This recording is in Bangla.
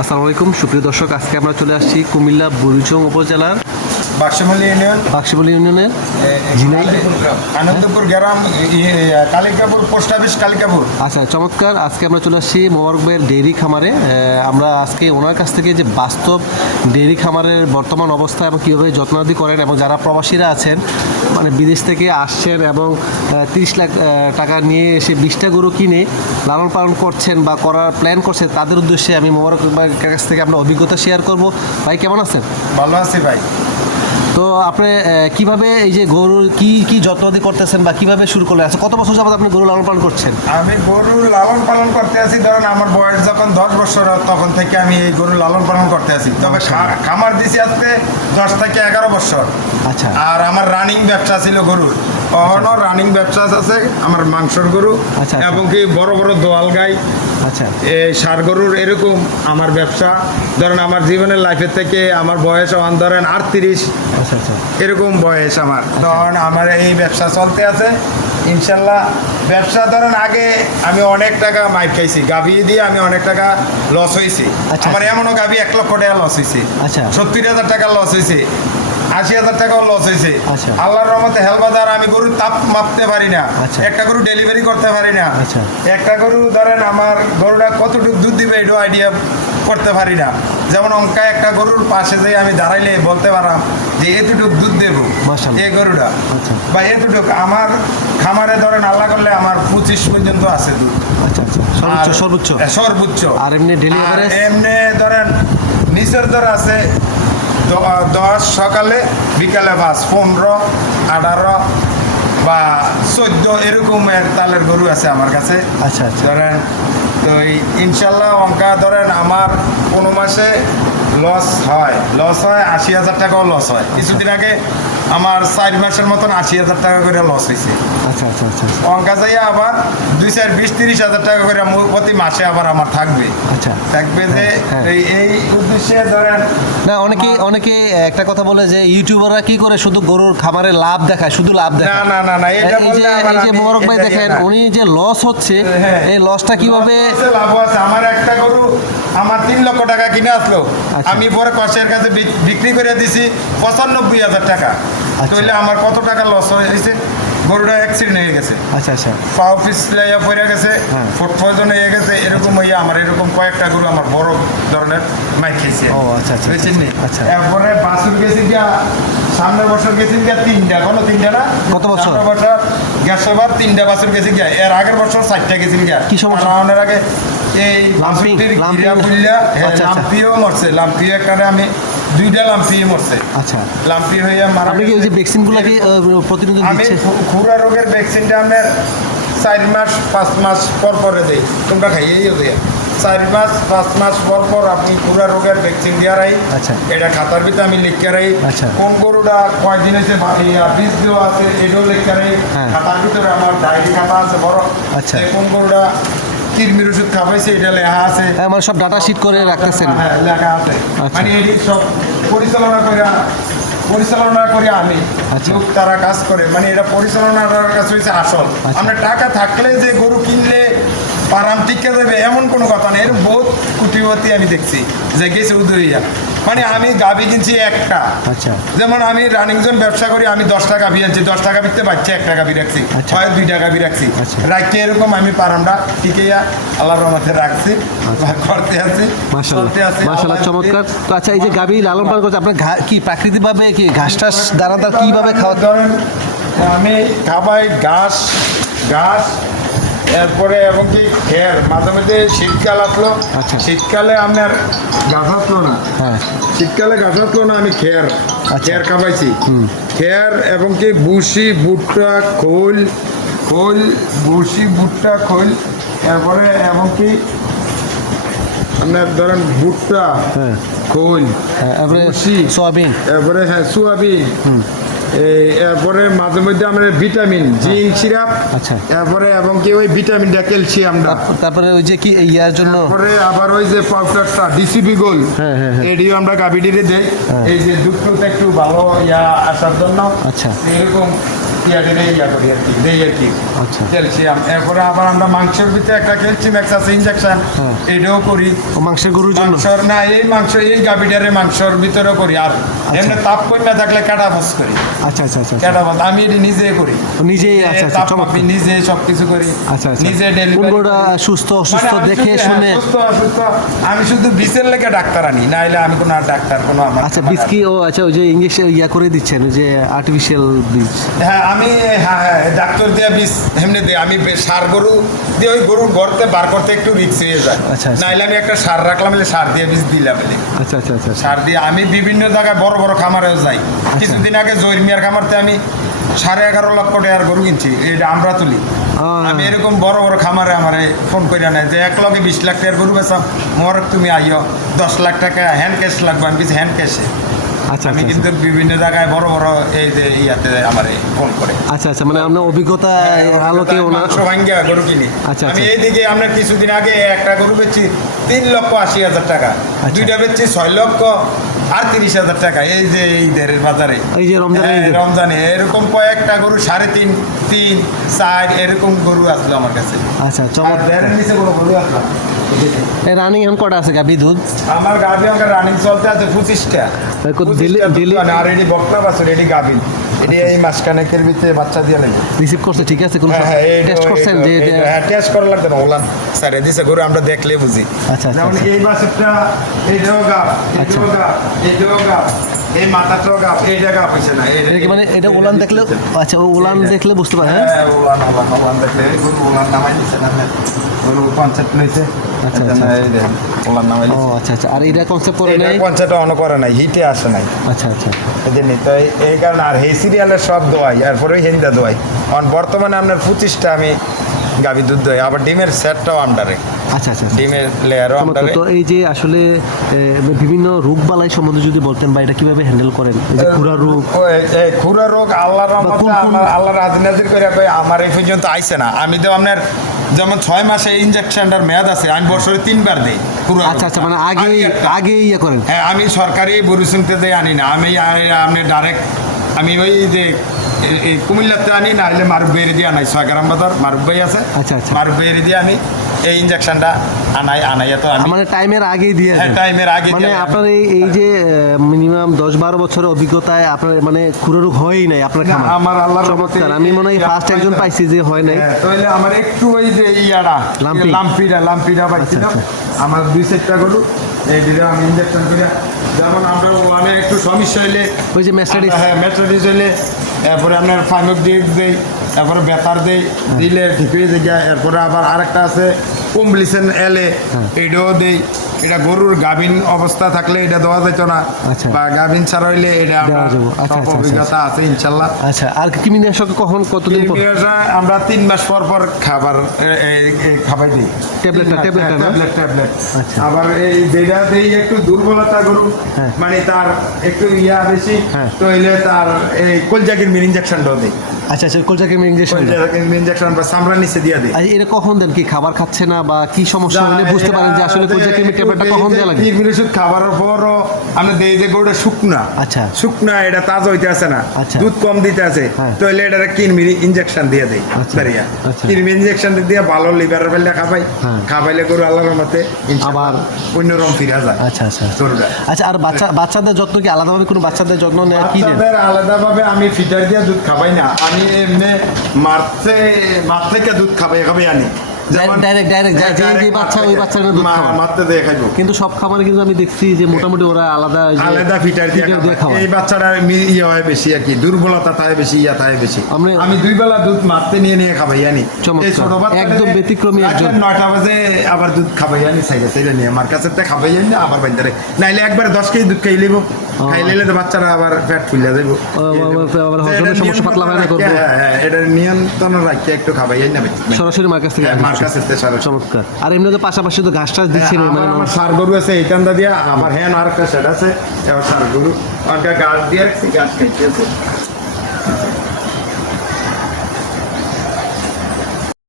আসসালামু আলাইকুম। সুপ্রিয় দর্শক আজকে আমরা চলে আসছি কুমিল্লা বুড়িচং উপজেলার বাক্সমালী ইউনিয়ন। বাক্সিবলী ইউনিয়নের কালী- আনন্দপুর গ্রাম কালিকাপুর পোস্ট অফিস কালিকাপুর। আচ্ছা চমৎকার। আজকে আমরা চলে আসছি মোবারক ভাইয়ের ডেইরি খামারে। আমরা আজকে ওনার কাছ থেকে যে বাস্তব ডেইরি খামারের বর্তমান অবস্থা এবং কীভাবে যত্নাদি করেন এবং যারা প্রবাসীরা আছেন মানে বিদেশ থেকে আসছেন এবং তিরিশ লাখ টাকা নিয়ে এসে বিশটা গরু কিনে লালন পালন করছেন বা করার প্ল্যান করছেন তাদের উদ্দেশ্যে আমি মোবারক ভাইয়ের কাছ থেকে আমরা অভিজ্ঞতা শেয়ার করব। ভাই কেমন আছেন? ভালো আছি ভাই। তো আপনি কীভাবে এই যে গরুর কি কি যত্নাদি করতেছেন বা কীভাবে শুরু করলেন? আচ্ছা কত বছর যাবত আপনি গরু লালন পালন করছেন? আমি গরু লালন পালন করতে আছি ধরেন আমার বয়স যখন দশ বছর তখন থেকে আমি এই গরু লালন পালন করতে আছি। তবে খামার দিছি আজকে দশ থেকে এগারো বছর। আচ্ছা। আর আমার রানিং ব্যবসা ছিল গরুর। কখনো রানিং ব্যবসা আছে আমার মাংসর গরু আচ্ছা, আচ্ছা। এবং কি বড় বড় দোয়াল গাই। আচ্ছা। এই সার গরুর এরকম আমার ব্যবসা। ধরেন আমার জীবনের লাইফের থেকে আমার বয়স ধরেন আটত্রিশ আচ্ছা আচ্ছা এরকম বয়স আমার তখন আমার এই ব্যবসা চলতে আছে ইনশাল্লাহ ব্যবসা ধরেন আগে আমি অনেক টাকা মাইক খাইছি গাভি দিয়ে আমি অনেক টাকা লস হয়েছি আচ্ছা। আমার এমনও গাভি এক লক্ষ টাকা লস হয়েছে আচ্ছা। সত্তর হাজার টাকা লস হয়েছে আশি হাজার টাকাও লস হয়েছে আচ্ছা। আল্লাহর রহমতে হেলবাদার আমি গরুর তাপ মাপতে পারি না আচ্ছা। একটা গরু ডেলিভারি করতে পারি না। একটা গরু ধরেন আমার গরুটা কতটুকু দুধ দিবে এটাও আইডিয়া করতে পারি না। যেমন অঙ্কা একটা গরুর পাশে যে আমি দাঁড়াইলে বলতে পারাম যে এতটুকু দুধ দেবো। এই গরুটা। আচ্ছা। বা এতটুকু আমার খামারে ধরেন আল্লাহ করলে আমার পঁচিশ পর্যন্ত আছে দুধ। আচ্ছা আচ্ছা। সর্বোচ্চ সর্বোচ্চ। আর এমনি এমনি ধরেন নিচের দর আছে দশ সকালে বিকালে পাঁচ পনেরো আঠারো বা চোদ্দ এরকমের তালের গরু আছে আমার কাছে। আচ্ছা আচ্ছা। ধরেন তো এই ইনশাল্লাহ অঙ্কা ধরেন আমার কোনো মাসে লস হয়। লস হয় আশি হাজার টাকাও লস হয়। কিছুদিন আগে আমার চার মাসের মতন আশি হাজার টাকা করে লস হয়েছে আচ্ছা আচ্ছা আচ্ছা আচ্ছা। অঙ্কা যাইয়া আবার দুই চার বিশ তিরিশ হাজার টাকা করে প্রতি মাসে আবার আমার থাকবে আচ্ছা থাকবে যে হ্যাঁ। এই এই উদ্দেশ্যে ধরেন না অনেকে অনেকে একটা কথা বলে যে ইউটিউবাররা কি করে শুধু গরুর খামারে লাভ দেখায় শুধু লাভ দেখায় না না না এটা বললে এই যে মোবারক ভাই দেখেন ইয়ে উনি যে লস হচ্ছে হ্যাঁ। এই লসটা কীভাবে লাভ আছে, আমার একটা গরু আমার তিন লক্ষ টাকা কিনে আসলো আচ্ছা। আমি পরে কষের কাছে বিক্রি করে দিছি পঁচানব্বই হাজার টাকা। তাহলে আমার কত টাকা লস হয়েছে গরুটা অ্যাক্সিডেন্ট হয়ে গেছে আচ্ছা আচ্ছা পাও পিস লাইয়া পড়ে গেছে হ্যাঁ। ফুড পয়জন হয়ে গেছে এরকম হইয়া আমার এরকম কয়েকটা গরু আমার বড় ধরনের মাইক খেয়েছে ও, আচ্ছা, আচ্ছা, নি? আচ্ছা। এরপরে বাছুর গেছি গিয়া সামনের বছর গেছি গিয়া তিনটা কোনো তিনটা না কত বছর? বছর গ্যাসের বার তিনটা বাছুর গেছি গিয়া এর আগের বছর চারটা গেছি গিয়া কি সমস্যা? আগে এই লাম্পিং, লাম্পিং। গিরা বুল্লা আচ্ছা, আচ্ছা। লাম্পিও মরছে লাম্পিও একটারে আমি দুইটা লাম্পি মরছে আচ্ছা লাম্পি হইয়া মারা আপনি কি ওই যে। ভ্যাকসিনগুলো কি প্রতিনিয়ত আমি দিচ্ছে খু- খুরা রোগের ভ্যাকসিনটা আমার চার মাস পাঁচ মাস পর পরে দেই তোমরা খাইয়েই দিয়ে চার মাস পাঁচ মাস পর পর আপনি খুরা রোগের ভ্যাকসিন রাই আচ্ছা। এটা খাতার ভিতরে আমি লিখে রাই আচ্ছা। কোন গরুটা কয়দিন হয়েছে বীজ দেওয়া আছে এটাও লিখে রাই হ্যাঁ। খাতার ভিতরে আমার ডায়েরি খাতা আছে বড় আচ্ছা। কোন গরুটা কিরমির ওষুধ খাওয়াইছে এটা লেখা আছে হ্যাঁ মানে সব ডাটা শিট করে রাখতেছেন হ্যাঁ লেখা আছে আচ্ছা। মানে এটি সব পরিচালনা করে পরিচালনা করে আমি আচ্ছা। লোক তারা কাজ করে মানে এটা পরিচালনার কাছে হচ্ছে আসল আচ্ছা। আমরা টাকা থাকলে যে গরু কিনলে পারাম টিকে যাবে এমন কোনো কথা নেই। এর বহুত কুটিপতি আমি দেখছি যে গেছে উদয়িয়া মানে আমি গাবি কিনছি একটা। আচ্ছা। যেমন আমি রানিং জোন ব্যবসা করি আমি দশ টাকা গাভি আনছি দশ টাকা বিকতে বাচ্চা এক টাকা বি রাখছি আচ্ছা। হয় দুই টাকা বি রাখছি। আচ্ছা। রাখতে এরকম আমি পারামটা টিকেইয়া আল্লাহর রহমতে রাখছি করতে আছি মাশাল্লাহ চলতে আছি। মাশাল্লাহ আল্লাহ চমৎকার। তো আচ্ছা এই যে গাভী লালন পালন করছে আপনার কি প্রাকৃতিকভাবে কি ঘাস টাস দানাদার কীভাবে খাওয়া ধরেন আমি খাবাই ঘাস ঘাস এরপরে এবং কি খের মাঝে মাঝে শীতকাল আসলো। আচ্ছা। শীতকালে আপনার ঘাস আসলো না। হ্যাঁ। শীতকালে গাছ আসলো না আমি খের আচ্ছা। খের খাবাইছি খের এবং কি বুসি ভুট্টা খোল খোল বুসি ভুট্টা খোল এরপরে এবং কি আপনার ধরেন ভুট্টা হ্যাঁ। খোল হ্যাঁ, সোয়াবিন। এরপরে হ্যাঁ সোয়াবিন। এরপরে মাঝে মধ্যে আমরা ভিটামিন জিঙ্ক সিরাপ আচ্ছা। এরপরে এবং কি ওই ভিটামিনটা ক্যালসিয়ামটা তারপর- তারপরে ওই যে কি ইয়ার জন্য তারপরে আবার ওই যে পাউডারটা ডিসিবি গোল হ্যাঁ, হ্যাঁ, হ্যাঁ। এডিও আমরা গাবিডিরে দেই। এই যে দুধটা একটু ভালো ইয়া আসার জন্য আচ্ছা। এরকম ইয়াদের ইয়া করি আর কি দেই আর কি। আচ্ছা। ক্যালসিয়াম। এরপরে আবার আমরা মাংসের ভিতরে একটা ক্যালসিয়াম আছে ইনজেকশন হ্যাঁ। এটাও করি। মাংসের গরুর জন্য? মাংসর না এই মাংস এই গাভিটারে মাংসর ভিতরেও করি। আর এমনি তাপ করি থাকলে কাটা করি। আচ্ছা আচ্ছা আচ্ছা আচ্ছা। আমি এটি নিজে করি। আচ্ছা আচ্ছা তাপ চমৎকার। মাপি নিজে সব কিছু করি। আচ্ছা আচ্ছা। নিজে ডেলিভারি সুস্থ অসুস্থ মানে দেখে শুধু- শুনে? হ্যাঁ, সুস্থ অসুস্থ। আমি শুধু বিষের লেগে ডাক্তার আনি নাইলে আমি কোনো ডাক্তার কোনো আমার আচ্ছা বীজ কি ও আচ্ছা ওই যে ইঞ্জেকশন ইয়া করে দিচ্ছেন যে আর্টিফিশিয়াল বীজ। হ্যাঁ আমি হ্যাঁ হ্যাঁ ডাক্তার দিয়ে বিষ এমনি দিই। আমি সার গরু দিয়ে ওই গরুর গড়তে বার করতে একটু রিক্স হয়ে। যায় আচ্ছা, আচ্ছা। নাইলে আমি একটা সার রাখলাম সার দিয়ে বীজ দিলাম আচ্ছা আচ্ছা আচ্ছা আচ্ছা। সার দিয়ে আমি বিভিন্ন জায়গায় বড় বড় খামারেও যাই। কিছুদিন আগে জৈরমিয়ার খামারতে আমি সাড়ে এগারো লক্ষ টাকার গরু কিনছি এটা আমরা তুলি। আমি এরকম বড় বড় খামারে আমারে ফোন করে নেয় যে এক লগে বিশ লাখ টাকার গরু বেচাম মরক তুমি আইও দশ লাখ টাকা হ্যান্ড ক্যাশ লাগবে আমি কিছু হ্যান্ড ক্যাশে আচ্ছা আমি আচ্ছা কিন্তু বিভিন্ন জায়গায় বড় বড় এই যে ইয়াতে আমারে ফোন করে। আচ্ছা আচ্ছা মানে আপনার অভিজ্ঞতা আলোকে ওনার মাংস ভাঙ্গিয়া গরু কিনি। আচ্ছা, আমি আচ্ছা। এইদিকে আপনার কিছুদিন আগে একটা গরু বেচছি তিন লক্ষ আশি হাজার টাকা। আচ্ছা। দুইটা বেচছি ছয় লক্ষ আর তিরিশ হাজার টাকা। এই যে ঈদের বাজারে। এই যে রমজানের হ্যাঁ, রমজানে এরকম কয়েকটা গরু সাড়ে তিন তিন চার এরকম গরু আসলো আমার কাছে। আচ্ছা চমৎকার। দেড়ের নিচে কোনো গরু আসলো। এই রানিং এখন কটা আছে দুধ? আমার গাভি আমার রানিং চলতে আছে পঁচিশটা। আর এটি বকনা বাছুর এটি গাভিন এটি এই মাসখানেকের ভিতরে বাচ্চা দিয়ে নেই রিসিভ করছে ঠিক আছে কোন হ্যাঁ, হ্যাঁ, এই টেস্ট করছেন যে হ্যাঁ, টেস্ট করা লাগবে না ওলান স্যারে দিছে গরু আমরা দেখলে বুঝি। আচ্ছা, আচ্ছা, যেমন আচ্ছা। এই এইটাও আচ্ছা। এইটাও এইটাও গাপ এই মাথাটাও গাপ এইটা গাপ হয়েছে না এটা মানে এটা উলান দেখলে আচ্ছা উলান দেখলে বুঝতে পারে হ্যাঁ? হ্যাঁ ওলান ওলান দেখলে এই গরু নামাই দিচ্ছে না গরু কনসেপ্ট লইছে। আচ্ছা, আচ্ছা, না, এই নামাই ও আচ্ছা আচ্ছা। আর এটা কনসেপ্ট করে এটা কনসেপ্ট অন করে নাই হিটে আসে নাই। আচ্ছা আচ্ছা। এই যে কারণে আর এই সিরিয়ালের সব দোয়াই এরপরে হিন্দা দোয়াই। কারণ বর্তমানে আপনার পঁচিশটা আমি গাভী দুধ দোয়াই আবার ডিমের সেটটাও আন্ডারে আচ্ছা আচ্ছা। ডিমের লেয়ারও। আন্ডারে তো এই যে আসলে বিভিন্ন রোগ বালাই সম্বন্ধে যদি বলতেন বা এটা কীভাবে হ্যান্ডেল করেন? এই যে খুরা রোগ। খুরা রোগ আল্লাহর রহমতে আমার আল্লাহ রাজনাজির করে কই আমার এই পর্যন্ত আইছে না। আমি তো আপনার যেমন ছয় মাসে ইনজেকশনটার মেয়াদ আছে আমি বছরে তিনবার দিই পুরো আচ্ছা আচ্ছা মানে আগে আগে ইয়ে করেন। হ্যাঁ আমি সরকারি বরুসুনতে দিয়ে আনি না। আমি আপনি ডাইরেক্ট আমি ওই যে এই কুমিল্লাতে আনি না হলে মারুফ বেরি দিয়ে আনাই ছয় গ্রাম বাজার মারুফ ভাই আছে। আচ্ছা, আচ্ছা। মারুফ বেরি দিয়ে আমি এই ইনজেকশনটা আনাই আনাই তো আমি মানে টাইমের আগেই দিয়ে হ্যাঁ, টাইমের আগে মানে আপনার এই এই যে মিনিমাম দশ বারো বছরের অভিজ্ঞতায় আপনার মানে খুরা রোগ হয়ই নাই আপনার। আমার আল্লাহর চমৎকার। আমি মনে হয় ফার্স্ট একজন পাইছি যে হয় নাই। হ্যাঁ, তাহলে আমার একটু ওই যে ইয়াটা লাম্পি। লাম্পিটা লাম্পিটা পাইছিলাম। আচ্ছা, আমার দুই চারটা গরু। এই দিলে আমি ইঞ্জেকশন করি যেমন আমরা ওয়ানে একটু সমস্যা হইলে ওই যে ম্যাস্টাডিস হ্যাঁ ম্যাট্রাডিস হইলে এরপরে আপনার ফাইমক দিয়ে দেই এরপরে বেতার দেই। দিলে ঠিক হয়ে যায় এরপরে আবার আরেকটা আছে কমপ্লিশন এলে। এটাও দেই এটা গরুর গাভিন অবস্থা থাকলে এটা দেওয়া যেত না। আচ্ছা। বা গাভিন ছাড়া হইলে এটা আমরা আচ্ছা, আচ্ছা, অভিজ্ঞতা আছে ইনশাল্লাহ। আচ্ছা আর কৃমিনাশক কখন কতদিন আমরা তিন মাস পর পর খাবার খাবাই দিই। না? Tablet tablet. আচ্ছা। আবার এই যেটা দেই একটু দুর্বলতা গরু হ্যাঁ। মানে তার একটু ইয়া বেশি হ্যাঁ। তো হইলে তার এই কলজাকির ইঞ্জেকশনটাও দেই। আচ্ছা আচ্ছা কলজাকির ইঞ্জেকশন বা চামড়া নিচে দিয়ে দিই। এটা কখন দেন? কি খাবার খাচ্ছে না বা কি সমস্যা হলে বুঝতে পারেন যে আসলে কোলচাকে ট্যাবলেটটা কখন দেওয়া লাগে তিন ওষুধ খাবারের পরও আমরা দেই যে গরুটা শুকনা আচ্ছা। শুকনা এটা তাজা হইতে আছে না। দুধ কম দিতে আছে। এটা কিনমিরি ইঞ্জেকশন দিয়ে দেই। দাঁড়িয়া। কিনমি ইঞ্জেকশন দিয়ে ভালো লিভারের ফেললে খাবাই। খাবাইলে গরু আল্লাহর মতে আবার অন্যরকম ফিরা যায় আর বাচ্চা বাচ্চাদের যত্ন কি আলাদাভাবে কোনো বাচ্চাদের যত্ন নেয় কি বাচ্চাদের আলাদাভাবে আমি ফিটার দিয়ে দুধ খাবাই না আমি এমনি মারতে মার থেকে দুধ খাবাই খাবাই আনি যেমন- Direct- direct, যে- যে বাচ্চা, ওই বাচ্চার দুধ খাওয়া। মারতে দিয়ে খাইবো কিন্তু সব খাবারে কিন্তু আমি দেখছি যে মোটামুটি ওরা আলাদা আলাদা ফিটার দিয়ে feeder খাওয়ায়। খাওয়ায়। এই বাচ্চাটা ইয়ে হয় বেশি আর কি দুর্বলতা থাকে বেশি ইয়া থাকে বেশি আমি দুই বেলা দুধ মারতে নিয়ে নিয়ে খাবাই বাচ্চাটারে একদম ব্যতিক্রমী একজন। নয়টা বাজে আবার দুধ খাবাই সাইডে সাইডে নিয়ে আমার কাছে তো খাবাই আনি না আবার বাইন্দারে নাইলে একবার দশ কেজি দুধ খাই লিব খাই তো বাচ্চারা আবার ফ্যাট ফুলে যাব আবার- আবার হজমের সমস্যা পাতলা করবে। হ্যাঁ হ্যাঁ এটা নিয়ন্ত্রণ রাখিয়ে একটু খাবাই না সরাসরি মার কাছ থেকে হ্যাঁ, মার। কাছে চমৎকার। আর এমনি তো পাশাপাশি তো ঘাস টাস দিচ্ছেন না মানে আমার সার গরু আছে এইখানটা দিয়া আমার হ্যাঁ আর একটা সেট আছে। সার গরু আর গাছ দিয়ে রাখছি গাছ খাইতেছে।